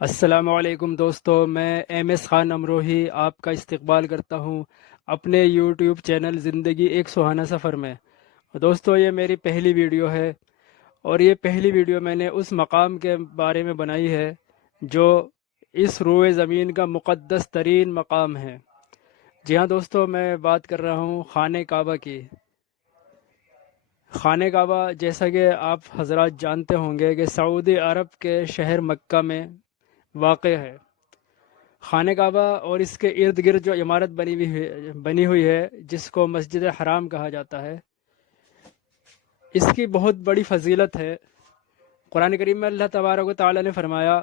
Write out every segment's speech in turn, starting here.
السلام علیکم دوستو، میں ایم ایس خان امروہی آپ کا استقبال کرتا ہوں اپنے یوٹیوب چینل زندگی ایک سہانا سفر میں۔ دوستو، یہ میری پہلی ویڈیو ہے اور یہ پہلی ویڈیو میں نے اس مقام کے بارے میں بنائی ہے جو اس روئے زمین کا مقدس ترین مقام ہے۔ جی ہاں دوستو، میں بات کر رہا ہوں خانہ کعبہ کی۔ خانہ کعبہ جیسا کہ آپ حضرات جانتے ہوں گے کہ سعودی عرب کے شہر مکہ میں واقع ہے۔ خانہ کعبہ اور اس کے ارد گرد جو عمارت بنی ہوئی ہے جس کو مسجد حرام کہا جاتا ہے، اس کی بہت بڑی فضیلت ہے۔ قرآن کریم میں اللہ تبارک و تعالی نے فرمایا،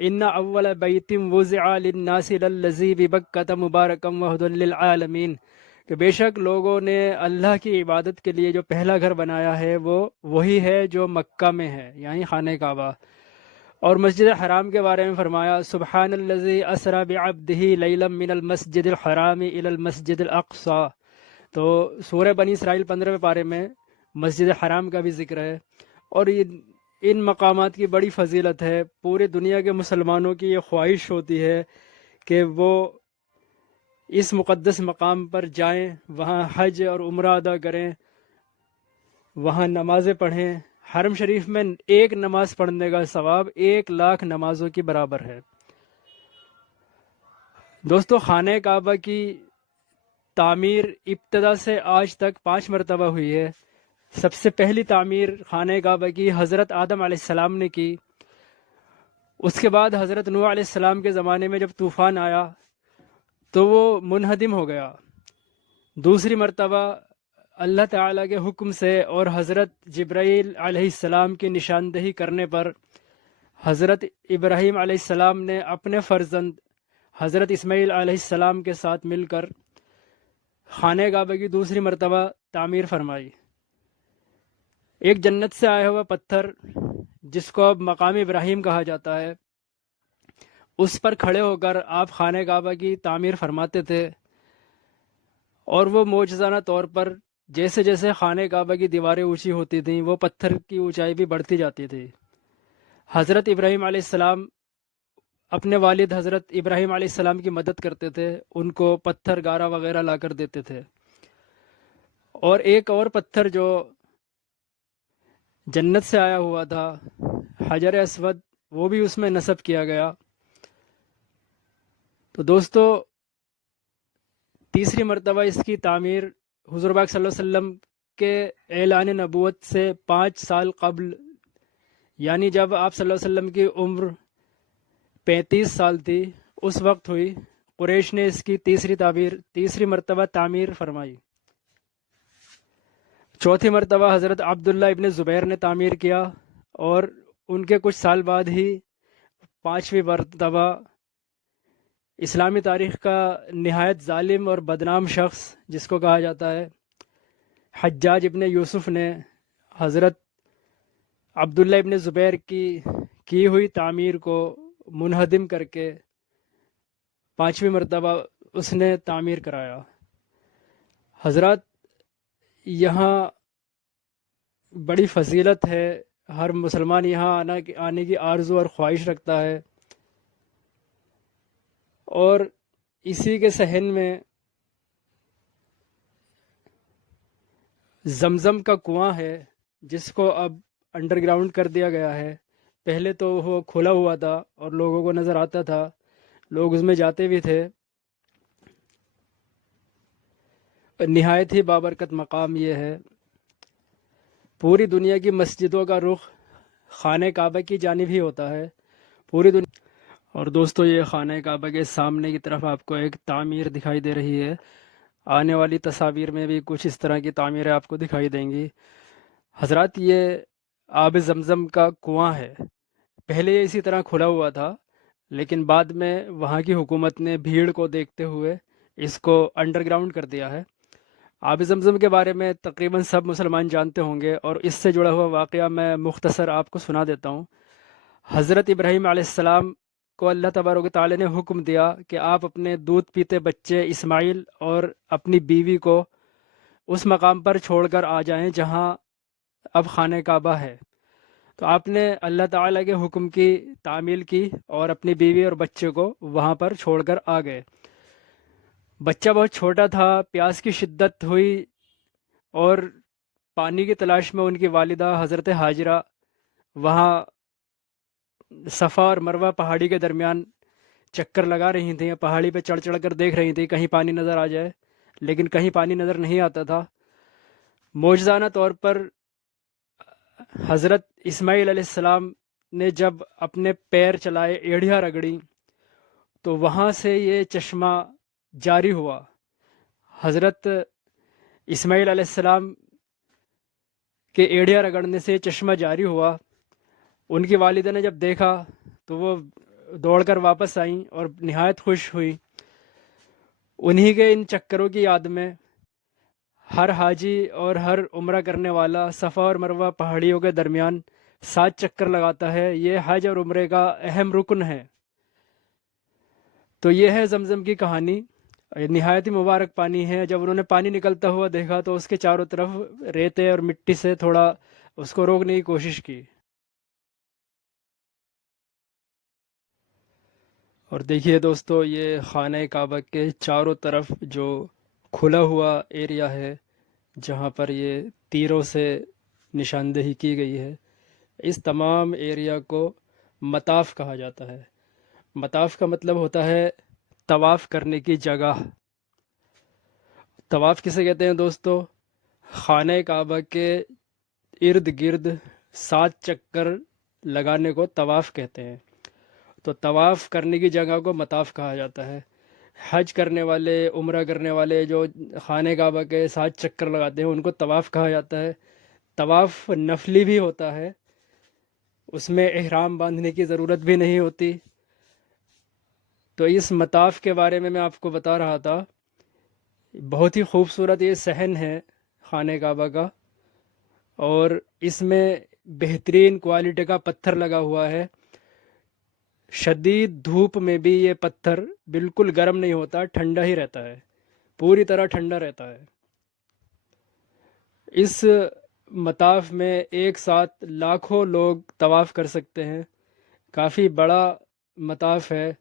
ان اول بیت وضع للناس للذی ببکۃ مبارکا وہدی للعالمین، کہ بے شک لوگوں نے اللہ کی عبادت کے لیے جو پہلا گھر بنایا ہے وہ وہی ہے جو مکہ میں ہے، یعنی خانہ کعبہ۔ اور مسجد حرام کے بارے میں فرمایا، سبحان الذی اسری بعبدہ لیلا من المسجد الحرام الی المسجد الاقصی۔ تو سورہ بنی اسرائیل 15ویں پارے میں مسجد حرام کا بھی ذکر ہے، اور ان مقامات کی بڑی فضیلت ہے۔ پورے دنیا کے مسلمانوں کی یہ خواہش ہوتی ہے کہ وہ اس مقدس مقام پر جائیں، وہاں حج اور عمرہ ادا کریں، وہاں نمازیں پڑھیں۔ حرم شریف میں ایک نماز پڑھنے کا ثواب 1,00,000 نمازوں کی برابر ہے۔ دوستو، خانہ کعبہ کی تعمیر ابتدا سے آج تک 5 مرتبہ ہوئی ہے۔ سب سے پہلی تعمیر خانہ کعبہ کی حضرت آدم علیہ السلام نے کی۔ اس کے بعد حضرت نوح علیہ السلام کے زمانے میں جب طوفان آیا تو وہ منہدم ہو گیا۔ دوسری مرتبہ اللہ تعالیٰ کے حکم سے اور حضرت جبرائیل علیہ السلام کی نشاندہی کرنے پر حضرت ابراہیم علیہ السلام نے اپنے فرزند حضرت اسماعیل علیہ السلام کے ساتھ مل کر خانہ کعبہ کی دوسری مرتبہ تعمیر فرمائی۔ ایک جنت سے آیا ہوا پتھر جس کو اب مقام ابراہیم کہا جاتا ہے، اس پر کھڑے ہو کر آپ خانہ کعبہ کی تعمیر فرماتے تھے، اور وہ معجزانہ طور پر جیسے جیسے خانہ کعبہ کی دیواریں اونچی ہوتی تھیں وہ پتھر کی اونچائی بھی بڑھتی جاتی تھی۔ حضرت ابراہیم علیہ السلام اپنے والد حضرت ابراہیم علیہ السلام کی مدد کرتے تھے، ان کو پتھر گارا وغیرہ لا کر دیتے تھے۔ اور ایک اور پتھر جو جنت سے آیا ہوا تھا، حجر اسود، وہ بھی اس میں نصب کیا گیا۔ تو دوستو، تیسری مرتبہ اس کی تعمیر حضور پاک صلی اللہ علیہ وسلم کے اعلان نبوت سے 5 سال قبل، یعنی جب آپ صلی اللہ علیہ وسلم کی عمر 35 سال تھی، اس وقت ہوئی۔ قریش نے اس کی تیسری مرتبہ تعمیر فرمائی۔ چوتھی مرتبہ حضرت عبداللہ ابن زبیر نے تعمیر کیا، اور ان کے کچھ سال بعد ہی 5ویں مرتبہ اسلامی تاریخ کا نہایت ظالم اور بدنام شخص جس کو کہا جاتا ہے حجاج ابن یوسف نے حضرت عبداللہ ابن زبیر کی ہوئی تعمیر کو منہدم کر کے 5ویں مرتبہ اس نے تعمیر کرایا۔ حضرات، یہاں بڑی فضیلت ہے، ہر مسلمان یہاں آنے کی آرزو اور خواہش رکھتا ہے، اور اسی کے صحن میں زمزم کا کنواں ہے جس کو اب انڈر گراؤنڈ کر دیا گیا ہے۔ پہلے تو وہ کھلا ہوا تھا اور لوگوں کو نظر آتا تھا، لوگ اس میں جاتے بھی تھے۔ نہایت ہی بابرکت مقام یہ ہے۔ پوری دنیا کی مسجدوں کا رخ خانہ کعبہ کی جانب ہی ہوتا ہے، پوری دنیا۔ اور دوستو، یہ خانہ کعبہ کے سامنے کی طرف آپ کو ایک تعمیر دکھائی دے رہی ہے۔ آنے والی تصاویر میں بھی کچھ اس طرح کی تعمیریں آپ کو دکھائی دیں گی۔ حضرات، یہ آب زمزم کا کنواں ہے۔ پہلے یہ اسی طرح کھلا ہوا تھا، لیکن بعد میں وہاں کی حکومت نے بھیڑ کو دیکھتے ہوئے اس کو انڈر گراؤنڈ کر دیا ہے۔ آب زمزم کے بارے میں تقریباً سب مسلمان جانتے ہوں گے، اور اس سے جڑا ہوا واقعہ میں مختصر آپ کو سنا دیتا ہوں۔ حضرت ابراہیم علیہ السلام کو اللہ تبارک و تعالی نے حکم دیا کہ آپ اپنے دودھ پیتے بچے اسماعیل اور اپنی بیوی کو اس مقام پر چھوڑ کر آ جائیں جہاں اب خانہ کعبہ ہے۔ تو آپ نے اللہ تعالیٰ کے حکم کی تعمیل کی اور اپنی بیوی اور بچے کو وہاں پر چھوڑ کر آ گئے۔ بچہ بہت چھوٹا تھا، پیاس کی شدت ہوئی اور پانی کی تلاش میں ان کی والدہ حضرت ہاجرہ وہاں صفا اور مروہ پہاڑی کے درمیان چکر لگا رہی تھیں، پہاڑی پہ چڑھ چڑھ کر دیکھ رہی تھیں کہیں پانی نظر آ جائے، لیکن کہیں پانی نظر نہیں آتا تھا۔ معجزانہ طور پر حضرت اسماعیل علیہ السلام نے جب اپنے پیر چلائے، ایڑیاں رگڑیں، تو وہاں سے یہ چشمہ جاری ہوا۔ حضرت اسماعیل علیہ السلام کے ایڑیاں رگڑنے سے یہ چشمہ جاری ہوا۔ ان کی والدہ نے جب دیکھا تو وہ دوڑ کر واپس آئیں اور نہایت خوش ہوئی۔ انہی کے ان چکروں کی یاد میں ہر حاجی اور ہر عمرہ کرنے والا صفا اور مروہ پہاڑیوں کے درمیان 7 چکر لگاتا ہے۔ یہ حج اور عمرے کا اہم رکن ہے۔ تو یہ ہے زمزم کی کہانی۔ نہایت ہی مبارک پانی ہے۔ جب انہوں نے پانی نکلتا ہوا دیکھا تو اس کے چاروں طرف ریتے اور مٹی سے تھوڑا اس کو روکنے کی کوشش کی۔ اور دیکھیے دوستو، یہ خانہ کعبہ کے چاروں طرف جو کھلا ہوا ایریا ہے جہاں پر یہ تیروں سے نشاندہی کی گئی ہے، اس تمام ایریا کو مطاف کہا جاتا ہے۔ مطاف کا مطلب ہوتا ہے طواف کرنے کی جگہ۔ طواف کسے کہتے ہیں دوستو؟ خانہ کعبہ کے ارد گرد 7 چکر لگانے کو طواف کہتے ہیں۔ تو طواف کرنے کی جگہ کو مطاف کہا جاتا ہے۔ حج کرنے والے، عمرہ کرنے والے جو خانہ کعبہ کے 7 چکر لگاتے ہیں ان کو طواف کہا جاتا ہے۔ طواف نفلی بھی ہوتا ہے، اس میں احرام باندھنے کی ضرورت بھی نہیں ہوتی۔ تو اس مطاف کے بارے میں آپ کو بتا رہا تھا۔ بہت ہی خوبصورت یہ صحن ہے خانہ کعبہ کا، اور اس میں بہترین کوالٹی کا پتھر لگا ہوا ہے۔ شدید دھوپ میں بھی یہ پتھر بالکل گرم نہیں ہوتا، ٹھنڈا ہی رہتا ہے، پوری طرح ٹھنڈا رہتا ہے۔ اس مطاف میں ایک ساتھ لاکھوں لوگ طواف کر سکتے ہیں۔ کافی بڑا مطاف ہے۔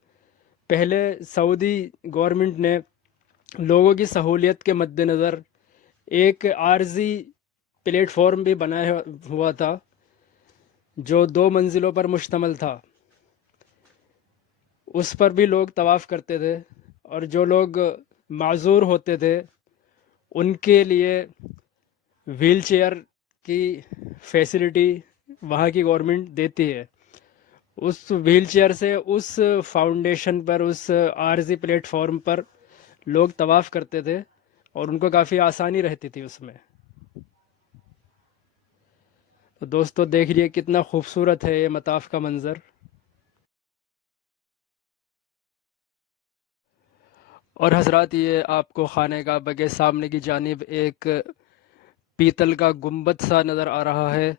پہلے سعودی گورنمنٹ نے لوگوں کی سہولیت کے مد نظر ایک عارضی پلیٹ فارم بھی بنایا ہوا تھا جو 2 منزلوں پر مشتمل تھا۔ اس پر بھی لوگ طواف کرتے تھے، اور جو لوگ معذور ہوتے تھے ان کے لیے ویل چیئر کی فیسلٹی وہاں کی گورنمنٹ دیتی ہے۔ اس ویل چیئر سے اس فاؤنڈیشن پر، اس عارضی پلیٹ فارم پر لوگ طواف کرتے تھے، اور ان کو کافی آسانی رہتی تھی اس میں۔ تو دوستو دیکھ لیے کتنا خوبصورت ہے یہ مطاف کا منظر۔ اور حضرات، یہ آپ کو خانہ کعبہ کے سامنے کی جانب ایک پیتل کا گنبد سا نظر آ رہا ہے۔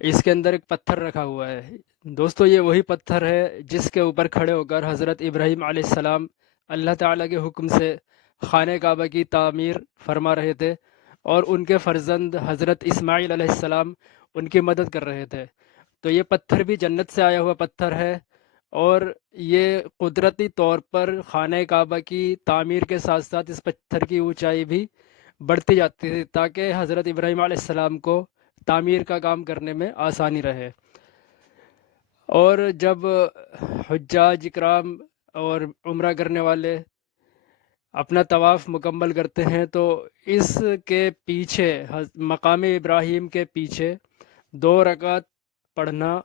اس کے اندر ایک پتھر رکھا ہوا ہے۔ دوستو یہ وہی پتھر ہے جس کے اوپر کھڑے ہو کر حضرت ابراہیم علیہ السلام اللہ تعالیٰ کے حکم سے خانہ کعبہ کی تعمیر فرما رہے تھے، اور ان کے فرزند حضرت اسماعیل علیہ السلام ان کی مدد کر رہے تھے۔ تو یہ پتھر بھی جنت سے آیا ہوا پتھر ہے، اور یہ قدرتی طور پر خانہ کعبہ کی تعمیر کے ساتھ ساتھ اس پتھر کی اونچائی بھی بڑھتی جاتی تھی تاکہ حضرت ابراہیم علیہ السلام کو تعمیر کا کام کرنے میں آسانی رہے۔ اور جب حجاج اکرام اور عمرہ کرنے والے اپنا طواف مکمل کرتے ہیں تو اس کے پیچھے، مقام ابراہیم کے پیچھے 2 رکعت پڑھنا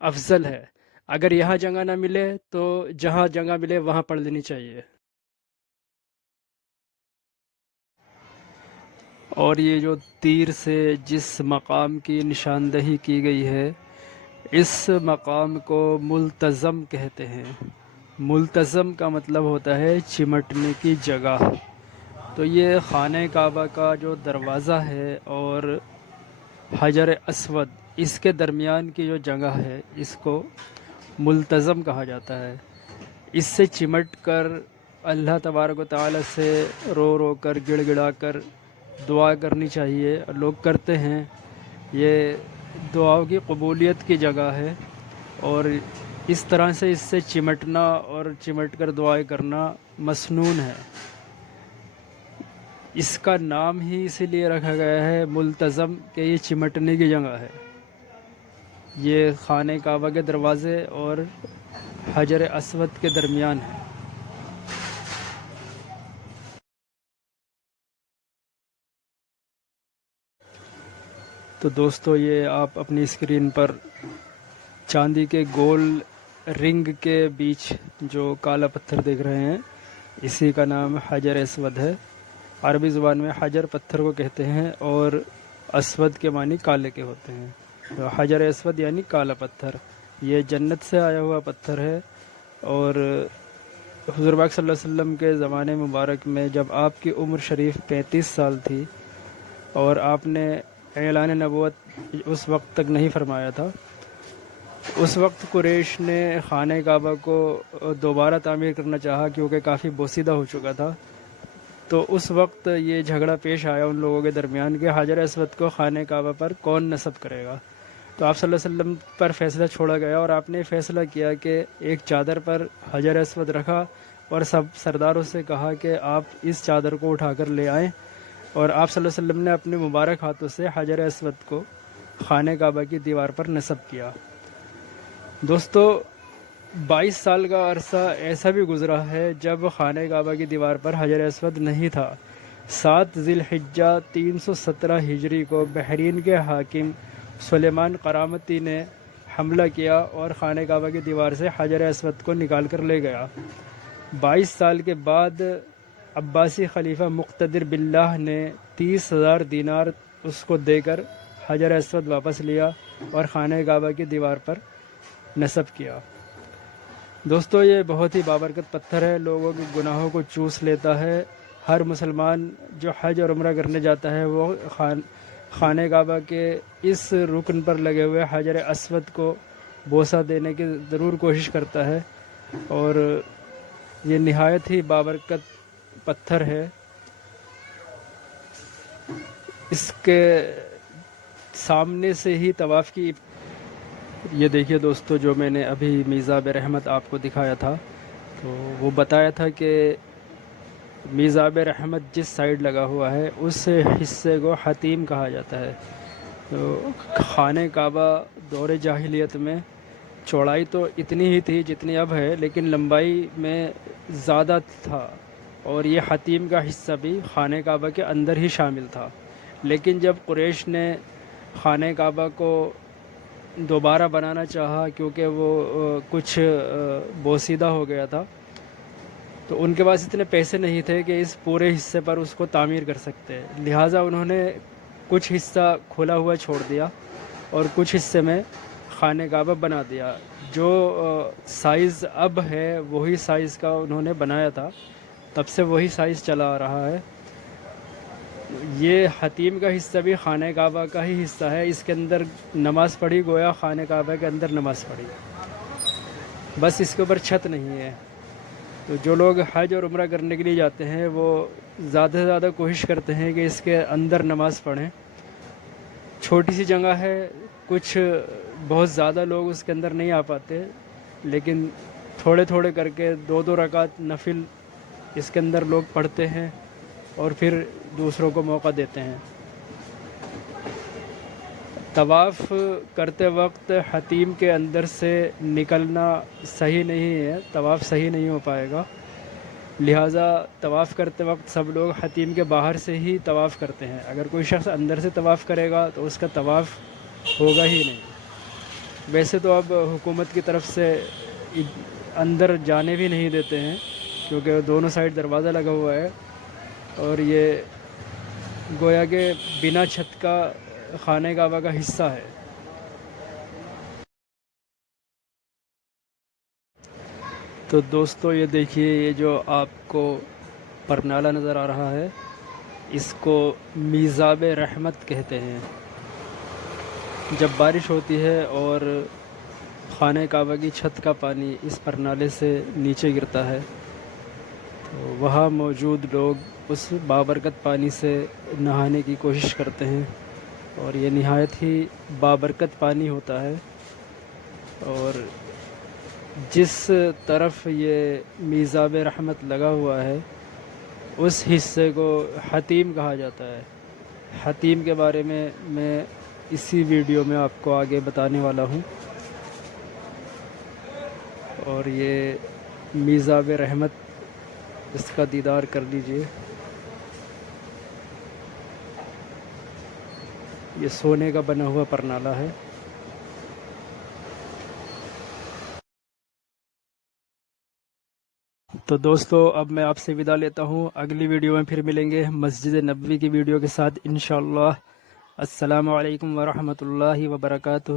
افضل ہے۔ اگر یہاں جگہ نہ ملے تو جہاں جگہ ملے وہاں پڑھ لینی چاہیے۔ اور یہ جو تیر سے جس مقام کی نشاندہی کی گئی ہے، اس مقام کو ملتزم کہتے ہیں۔ ملتزم کا مطلب ہوتا ہے چمٹنے کی جگہ۔ تو یہ خانہ کعبہ کا جو دروازہ ہے اور حجر اسود، اس کے درمیان کی جو جگہ ہے اس کو ملتزم کہا جاتا ہے۔ اس سے چمٹ کر اللہ تبارک و تعالیٰ سے رو رو کر، گڑ گڑا کر دعا کرنی چاہیے، اور لوگ کرتے ہیں۔ یہ دعاؤں کی قبولیت کی جگہ ہے، اور اس طرح سے اس سے چمٹنا اور چمٹ کر دعائیں کرنا مسنون ہے۔ اس کا نام ہی اسی لیے رکھا گیا ہے ملتزم، کہ یہ چمٹنے کی جگہ ہے۔ یہ خانہ کعبہ کے دروازے اور حجر اسود کے درمیان ہے۔ تو دوستو، یہ آپ اپنی اسکرین پر چاندی کے گول رنگ کے بیچ جو کالا پتھر دیکھ رہے ہیں، اسی کا نام حجر اسود ہے۔ عربی زبان میں حجر پتھر کو کہتے ہیں، اور اسود کے معنی کالے کے ہوتے ہیں۔ تو حجر اسود یعنی کالا پتھر، یہ جنت سے آیا ہوا پتھر ہے۔ اور حضور پاک صلی اللہ علیہ وسلم کے زمانے مبارک میں جب آپ کی عمر شریف 35 سال تھی اور آپ نے اعلان نبوت اس وقت تک نہیں فرمایا تھا، اس وقت قریش نے خانہ کعبہ کو دوبارہ تعمیر کرنا چاہا، کیونکہ کافی بوسیدہ ہو چکا تھا۔ تو اس وقت یہ جھگڑا پیش آیا ان لوگوں کے درمیان کہ حجر اسود کو خانہ کعبہ پر کون نصب کرے گا۔ تو آپ صلی اللہ علیہ وسلم پر فیصلہ چھوڑا گیا، اور آپ نے فیصلہ کیا کہ ایک چادر پر حجر اسود رکھا، اور سب سرداروں سے کہا کہ آپ اس چادر کو اٹھا کر لے آئیں، اور آپ صلی اللہ علیہ وسلم نے اپنے مبارک ہاتھوں سے حجر اسود کو خانہ کعبہ کی دیوار پر نصب کیا۔ دوستو، 22 سال کا عرصہ ایسا بھی گزرا ہے جب خانہ کعبہ کی دیوار پر حجر اسود نہیں تھا۔ 7 ذی الحجہ 317 ہجری کو بحرین کے حاکم سلیمان قرامتی نے حملہ کیا اور خانہ کعبہ کی دیوار سے حجر اسود کو نکال کر لے گیا۔ 22 سال کے بعد عباسی خلیفہ مقتدر باللہ نے 30,000 دینار اس کو دے کر حجر اسود واپس لیا اور خانہ کعبہ کی دیوار پر نصب کیا۔ دوستو، یہ بہت ہی بابرکت پتھر ہے، لوگوں کے گناہوں کو چوس لیتا ہے۔ ہر مسلمان جو حج اور عمرہ کرنے جاتا ہے وہ خانہ کعبہ کے اس رکن پر لگے ہوئے حجر اسود کو بوسہ دینے کی ضرور کوشش کرتا ہے، اور یہ نہایت ہی بابرکت پتھر ہے۔ اس کے سامنے سے ہی طواف کی، یہ دیکھیے دوستو، جو میں نے ابھی میزاب رحمت آپ کو دکھایا تھا، تو وہ بتایا تھا کہ میزاب رحمت جس سائیڈ لگا ہوا ہے اس حصے کو حتیم کہا جاتا ہے۔ تو خانہ کعبہ دور جاہلیت میں چوڑائی تو اتنی ہی تھی جتنی اب ہے، لیکن لمبائی میں زیادہ تھا، اور یہ حتیم کا حصہ بھی خانہ کعبہ کے اندر ہی شامل تھا۔ لیکن جب قریش نے خانہ کعبہ کو دوبارہ بنانا چاہا، کیونکہ وہ کچھ بوسیدہ ہو گیا تھا، تو ان کے پاس اتنے پیسے نہیں تھے کہ اس پورے حصے پر اس کو تعمیر کر سکتے، لہٰذا انہوں نے کچھ حصہ کھلا ہوا چھوڑ دیا اور کچھ حصے میں خانہ کعبہ بنا دیا۔ جو سائز اب ہے وہی سائز کا انہوں نے بنایا تھا، تب سے وہی سائز چلا آ رہا ہے۔ یہ حتیم کا حصہ بھی خانہ کعبہ کا ہی حصہ ہے، اس کے اندر نماز پڑھی، گویا خانہ کعبہ کے اندر نماز پڑھی، بس اس کے اوپر چھت نہیں ہے۔ تو جو لوگ حج اور عمرہ کرنے کے لیے جاتے ہیں وہ زیادہ سے زیادہ کوشش کرتے ہیں کہ اس کے اندر نماز پڑھیں۔ چھوٹی سی جگہ ہے، کچھ بہت زیادہ لوگ اس کے اندر نہیں آ پاتے، لیکن تھوڑے تھوڑے کر کے 2 رکعت نفل اس کے اندر لوگ پڑھتے ہیں اور پھر دوسروں کو موقع دیتے ہیں۔ طواف کرتے وقت حتیم کے اندر سے نکلنا صحیح نہیں ہے، طواف صحیح نہیں ہو پائے گا، لہٰذا طواف کرتے وقت سب لوگ حتیم کے باہر سے ہی طواف کرتے ہیں۔ اگر کوئی شخص اندر سے طواف کرے گا تو اس کا طواف ہوگا ہی نہیں۔ ویسے تو اب حکومت کی طرف سے اندر جانے بھی نہیں دیتے ہیں، کیونکہ دونوں سائڈ دروازہ لگا ہوا ہے، اور یہ گویا کہ بنا چھت کا خانہ کعبہ کا حصہ ہے۔ تو دوستو، یہ دیکھیے، یہ جو آپ کو پرنالہ نظر آ رہا ہے، اس کو میزاب رحمت کہتے ہیں۔ جب بارش ہوتی ہے اور خانہ کعبہ کی چھت کا پانی اس پرنالے سے نیچے گرتا ہے، تو وہاں موجود لوگ اس بابرکت پانی سے نہانے کی کوشش کرتے ہیں، اور یہ نہایت ہی بابرکت پانی ہوتا ہے، اور جس طرف یہ میزاب رحمت لگا ہوا ہے اس حصے کو حتیم کہا جاتا ہے۔ حتیم کے بارے میں اسی ویڈیو میں آپ کو آگے بتانے والا ہوں۔ اور یہ میزاب رحمت، اس کا دیدار کر لیجئے۔ یہ سونے کا بنا ہوا پرنالہ ہے۔ تو دوستو اب میں آپ سے وداع لیتا ہوں، اگلی ویڈیو میں پھر ملیں گے مسجد نبوی کی ویڈیو کے ساتھ انشاءاللہ۔ السلام علیکم ورحمۃ اللہ وبرکاتہ۔